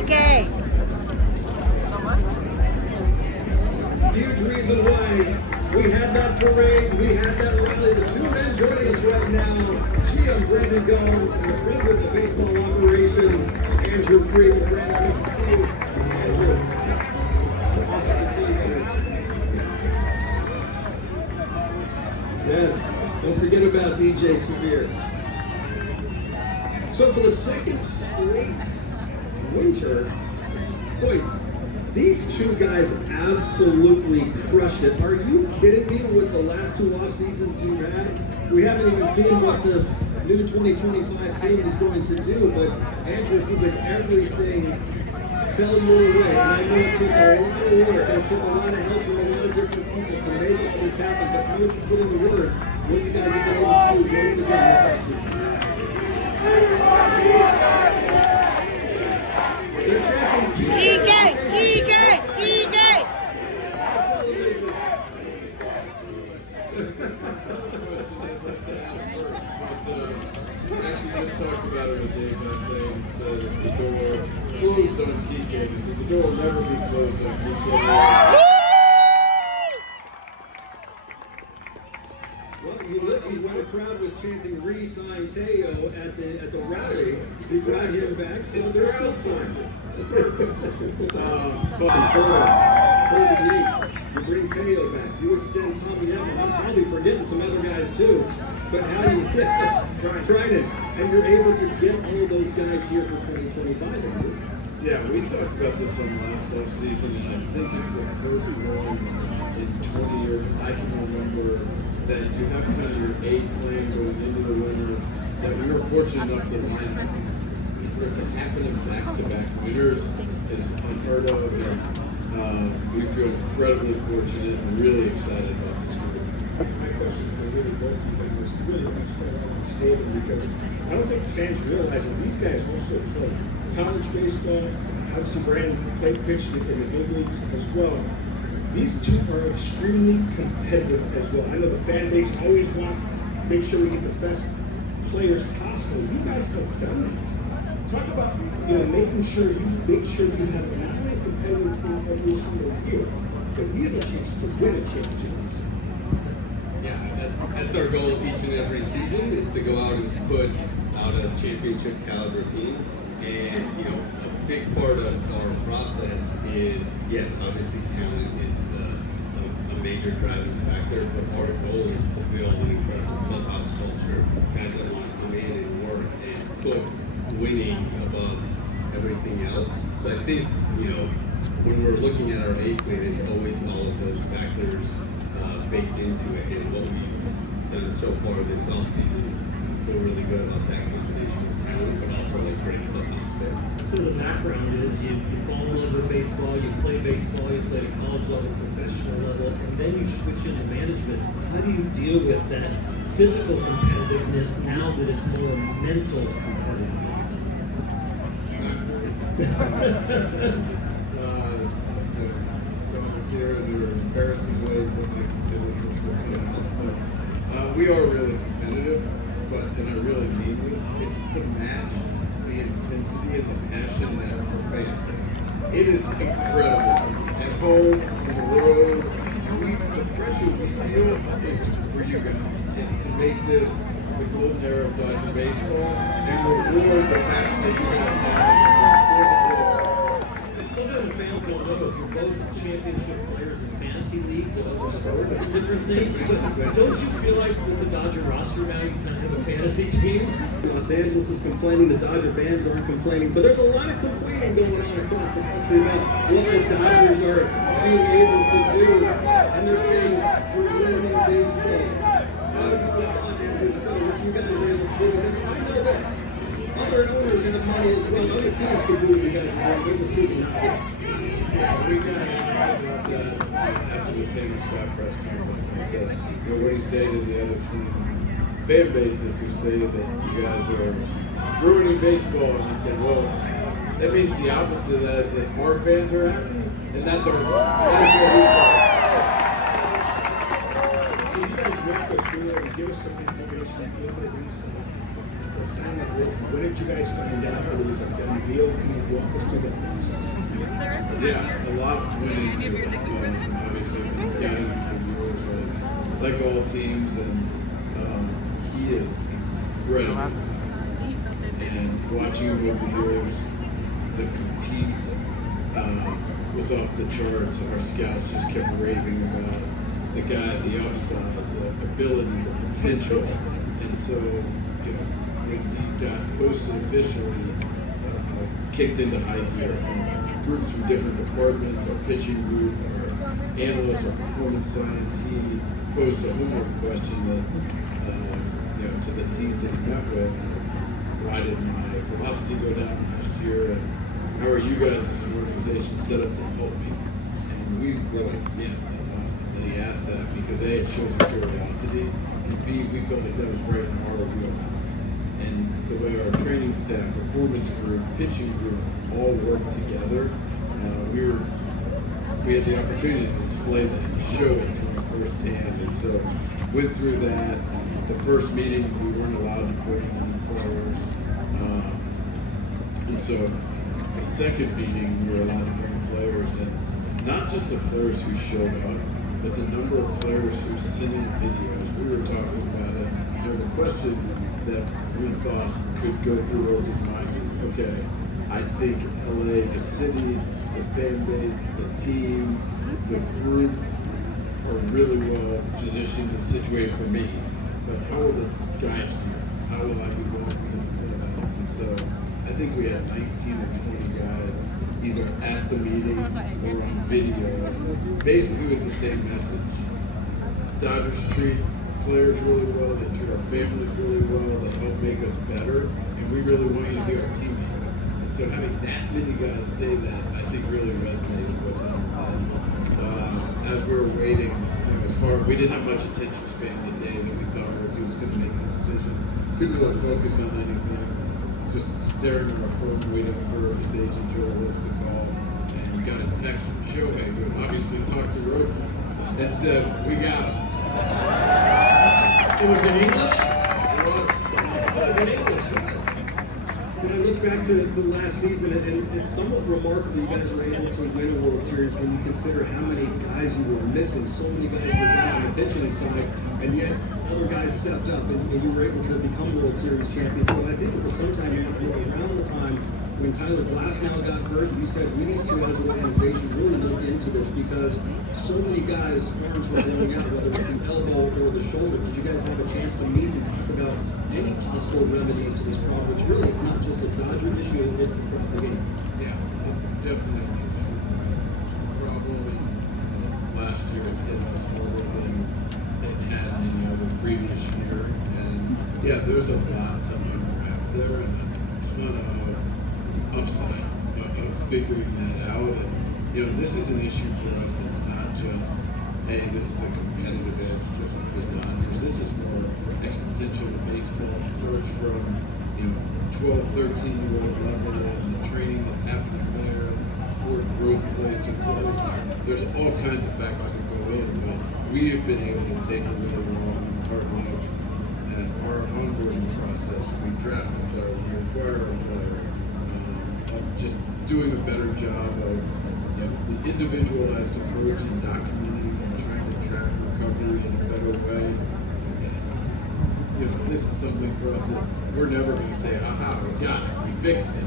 DK. Huge reason why we had that parade, we had that rally. The two men joining us right now, GM Brandon Gomes and the president of baseball operations, Andrew Freeman. Brandon, good to see you. Andrew, awesome to see you guys. Yes, don't forget about DJ Severe. So for the second straight winter, boy, these two guys absolutely crushed it. Are you kidding me with the last two off seasons you've had? We haven't even seen what this new 2025 team is going to do, but Andrew, it seems like everything fell your way. And I know it took a lot of work and it took a lot of help from a lot of different people to make all this happen, but how would you put into words what you guys have been able to do once again this offseason? They're tracking DK. We actually just talked about it with Dave by saying, it's the door closed on Kike. He said the door will never be closed on Kike. Well, you listened when the crowd was chanting "Re-sign Teo" at the rally. You brought him back, so they're still signing. You bring Teo back. You extend Tommy Evans. I'm probably forgetting some other guys too. But how you trying it, and you're able to get all of those guys here for 2025. Yeah, we talked about this in the last offseason, and I think it's the first one in 20 years I can remember that you have kind of your A plan going into the winter. That we were fortunate enough to line up. For it to happen in back-to-back winters is unheard of, and we feel incredibly fortunate and really excited about this group. My question for really both of you guys is really going to start out with stadium, because I don't think fans realize that these guys also play college baseball. Obviously, Brandon played pitch in the big leagues as well. These two are extremely competitive as well. I know the fan base always wants to make sure we get the best players possible. You guys have done that. Talk about making sure you have not only a competitive team every single year, but we have a chance to win a championship. Yeah, that's our goal each and every season, is to go out and put out a championship caliber team. And a big part of our process is, yes, obviously talent is a major driving factor, but our goal is to build an incredible clubhouse culture, guys that want to come in and work and put winning above everything else. So I think when we're looking at our A plan, it's always all of those factors baked into it. And what we've done so far this offseason, we feel really good about that combination of talent, but also like great clubhouse fit. So the background is you fall in love with baseball, you play at college level, professional level, and then you switch into management. How do you deal with that physical competitiveness now that it's more mental competitiveness? Here and there are embarrassing ways that my this will come out, but we are really competitive, and I really mean this, it's to match the intensity and the passion that our fans have. It is incredible. At home, on the road, the pressure we feel is for you guys, and to make this the golden era of Dodger baseball and reward the passion that you guys have for the club. Something the fans don't know is you're both championship players in fantasy leagues and other sports and different things. But don't you feel like with the Dodger roster now you kind of have a fantasy team? Los Angeles is complaining, the Dodger fans aren't complaining, but there's a lot of complaining going on across the country about what the Dodgers are being able to do, and they're saying we're ruining baseball. How do you respond to what you guys are able to do? Because I know this. Other owners have money as well. Other teams can do what you guys are doing. They're just choosing not to. Yeah, we got asked about that after the Taylor Scott press conference. And I said, what do you say to the other fan bases who say that you guys are ruining baseball? And I said, well, that means the opposite of that is that our fans are happy, and that's our goal. That's what we want. Can you guys walk us through and give us some information a little bit of insight? The sign of work. When did you guys find out that it was a done deal? Can you walk us through the all teams, and he is incredible. And watching him over the years, the compete was off the charts. Our scouts just kept raving about the guy, the upside, the ability, the potential. And so, you know, when he got posted officially, kicked into high gear from groups from different departments, our pitching group, our analysts, our performance science, he posed a homework question that, you know, to the teams that he met with. Why did my velocity go down last year? And how are you guys as an organization set up to help me? And we were like, yes, that's awesome that he asked that, because A, it shows a curiosity, and B, we felt like that was right in our wheelhouse. And the way our training staff, performance group, pitching group all worked together, we had the opportunity to display that and show it to them firsthand. And so went through that. The first meeting, we weren't allowed to bring any players. And so the second meeting, we were allowed to bring players, and not just the players who showed up, but the number of players who sent in videos. We were talking about it. You know, the question that we thought could go through Roby's mind is, okay, I think LA, the city, the fan base, the team, the group are really well positioned and situated for me. But how will the guys feel? How will I be welcomed in the clubhouse? And so I think we had 19 or 20 guys either at the meeting or on video, basically with the same message. Dodgers treat players really well, they treat our families really well, they help make us better, and we really want you to be our teammate. And so having that many guys say that, I think really resonated with them. And as we were waiting, it was hard. We didn't have much attention span the day that we thought he was going to make the decision. Couldn't really focus on anything. Just staring at our phone, waiting for his agent Joel Wolf to call. And we got a text from Shohei, who obviously talked to Roby, that said, "We got him." It was in English? It was in English, right? When I look back to last season, and it's somewhat remarkable you guys were able to win a World Series when you consider how many guys you were missing. So many guys were down on the pitching side, and yet other guys stepped up, and you were able to become World Series champions. But I think it was sometime around the time when Tyler Glasnow got hurt, you said we need to, as an organization, really look into this, because so many guys' arms were blowing out, whether it's the elbow or the shoulder. Did you guys have a chance to meet and talk about any possible remedies to this problem, which really it's not just a Dodger issue, it's across the game? Yeah, it's definitely a problem. And last year it hit us harder than it had any other previous year. And yeah, there's a lot to unwrap there, and a ton of upside of figuring that out. And you know, this is an issue for us. It's not just, hey, this is a competitive edge just like the Dodgers. This is more existential to baseball. It starts from, you know, 12, 13-year-old level, and the training that's happening there, where growth plays with players. There's all kinds of factors that go in, but we have been able to take a really long, hard look at our onboarding process. We draft a player, we acquire a player, of just doing a better job of, you know, the individualized approach in documenting and trying to track recovery in a better way. And, you know, this is something for us that we're never going to say, aha, we got it, we fixed it.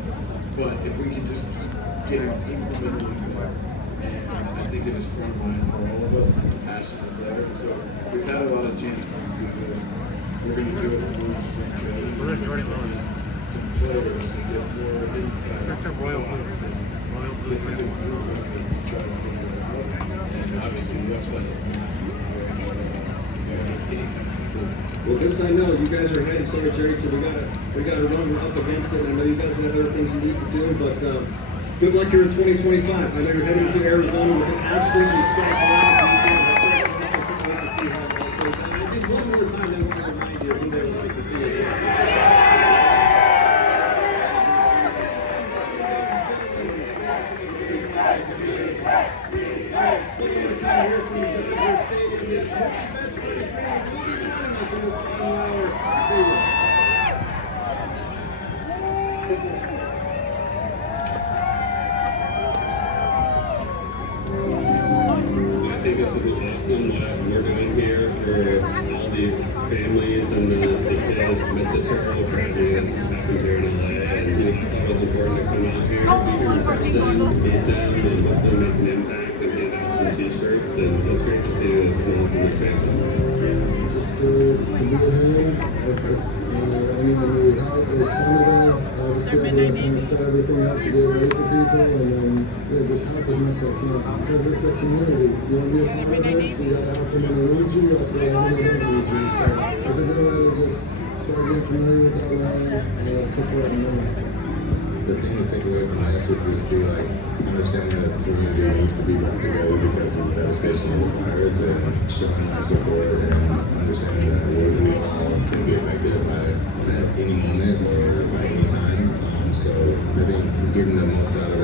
But if we can just keep getting incrementally better, and I think it is front of mind for all of us, and the passion is there. And so we've had a lot of chances to do this. We're going to do it in one spring training. We're going to some players and get more insight. This is a group effort to try to figure it out. And obviously the upside is massive. Any kind of group. Well, this I know, you guys are heading Secretary to we got to run up against it. I know you guys have other things you need to do, but good luck here in 2025. I know you're heading to Arizona with an absolutely stacked lineup. I can't wait to see how it all goes. And I did one more time, then want to remind you who they would like to see as well. Still going to come here from the Dodger Stadium. Yes, Mookie Betts, Freddie Freeman will be joining us in this final hour. Stay with us. I think this is awesome what we're doing here for all these families and the kids. It's a terrible tragedy that's happened here in LA, and I thought it was important to come out here, be here in person, meet them, and hopefully make an impact and hand out some T-shirts. And it's great to see the smiles on their faces. Just to be a hand, if anyone needed help, it was fun today. Just to be able to kind of set everything up to get ready for people, and then just help as much as I can. Because it's a community. You want to be a part of this, you got to help them when they need you, you also got to help them when they don't need you. So it's a good way to just start getting familiar with LA and supporting them. The thing to take away from last week was the understanding that the community needs to be back together because of the devastation of the virus, and showing our support and understanding that we all can be affected by at any moment or by any time. So maybe getting the most out of